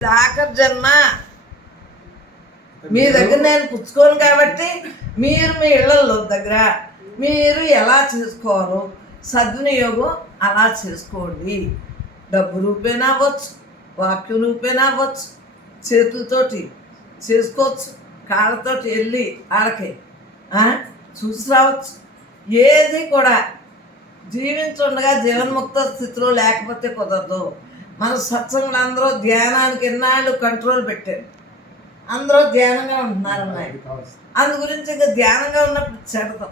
ఆఖరి జన్మ. మీ దగ్గర నేను పుచ్చుకోను కాబట్టి మీరు మీ ఇళ్ళల్లో దగ్గర మీరు ఎలా చేసుకోవాలో సద్వినియోగం అలా చేసుకోండి. డబ్బు రూపేనా అవ్వచ్చు వాక్యం రూపేనా అవ్వచ్చు చేతులతోటి చేసుకోవచ్చు కాళ్ళతోటి వెళ్ళి ఆడకి? చూసి రావచ్చు. ఏది కూడా జీవించుండగా జీవన్ముక్త స్థితిలో లేకపోతే కుదరదు. మన సత్సంగులు అందరూ ధ్యానానికి ఎన్నాళ్ళు కంట్రోల్ పెట్టారు. అందరూ ధ్యానంగా ఉంటున్నారు అమ్మాయి. అందు గురించి ఇంకా ధ్యానంగా ఉన్నప్పుడు చెడతాం.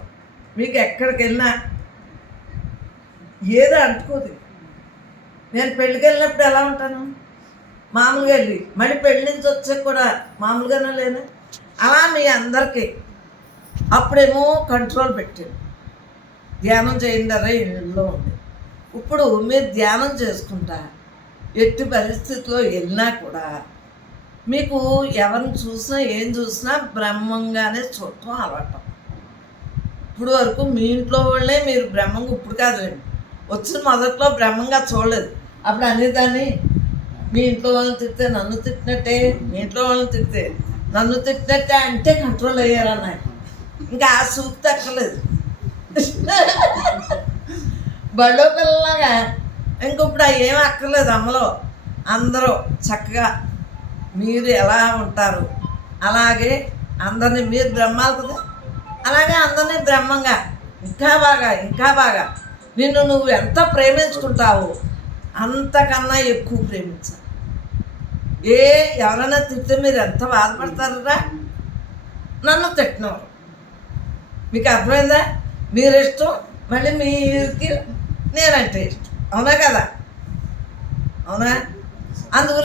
మీకు ఎక్కడికి వెళ్ళినా ఏదో అంటుకోదు. నేను పెళ్ళికి వెళ్ళినప్పుడు ఎలా ఉంటాను? మామూలుగా వెళ్ళి మళ్ళీ పెళ్ళి నుంచి వచ్చాక కూడా మామూలుగానే లేను. అలా మీ అందరికీ అప్పుడేమో కంట్రోల్ పెట్టాను ధ్యానం చేయండి అరే ఇళ్ళలో ఉంది. ఇప్పుడు మీరు ధ్యానం చేసుకుంటా ఎట్టి పరిస్థితిలో వెళ్ళినా కూడా మీకు ఎవరిని చూసినా ఏం చూసినా బ్రహ్మంగానే చూడటం అలవాటం. ఇప్పుడు వరకు మీ ఇంట్లో వాళ్ళే మీరు బ్రహ్మంగా ఇప్పుడు కాదులేండి. వచ్చిన మొదట్లో బ్రహ్మంగా చూడలేదు. అప్పుడు అనేదాన్ని మీ ఇంట్లో వాళ్ళని తిడితే నన్ను తిట్టినట్టే మీ ఇంట్లో వాళ్ళని తిడితే నన్ను తిట్టినట్టే అంటే కంట్రోల్ అయ్యారన్నాయి. ఇంకా ఆ సూప్ తక్కలేదు బడో పిల్లలాగా ఇంకొప్పుడు అవి ఏం అక్కర్లేదు అమ్మలో. అందరూ చక్కగా మీరు ఎలా ఉంటారు? అలాగే అందరినీ మీరు బ్రహ్మాలు కదా? అలాగే అందరినీ బ్రహ్మంగా ఇంకా బాగా ఇంకా బాగా. నిన్ను నువ్వు ఎంత ప్రేమించుకుంటావో అంతకన్నా ఎక్కువ ప్రేమించాలి ఏ ఎవరైనా తిడితే మీరు ఎంత బాధపడతారా నన్ను తిట్టినవారు. మీకు అర్థమైందా? మీరు ఇష్టం మళ్ళీ మీకి నేనంటే ఇష్టం. అవునా కదా? అవునా? అందుకు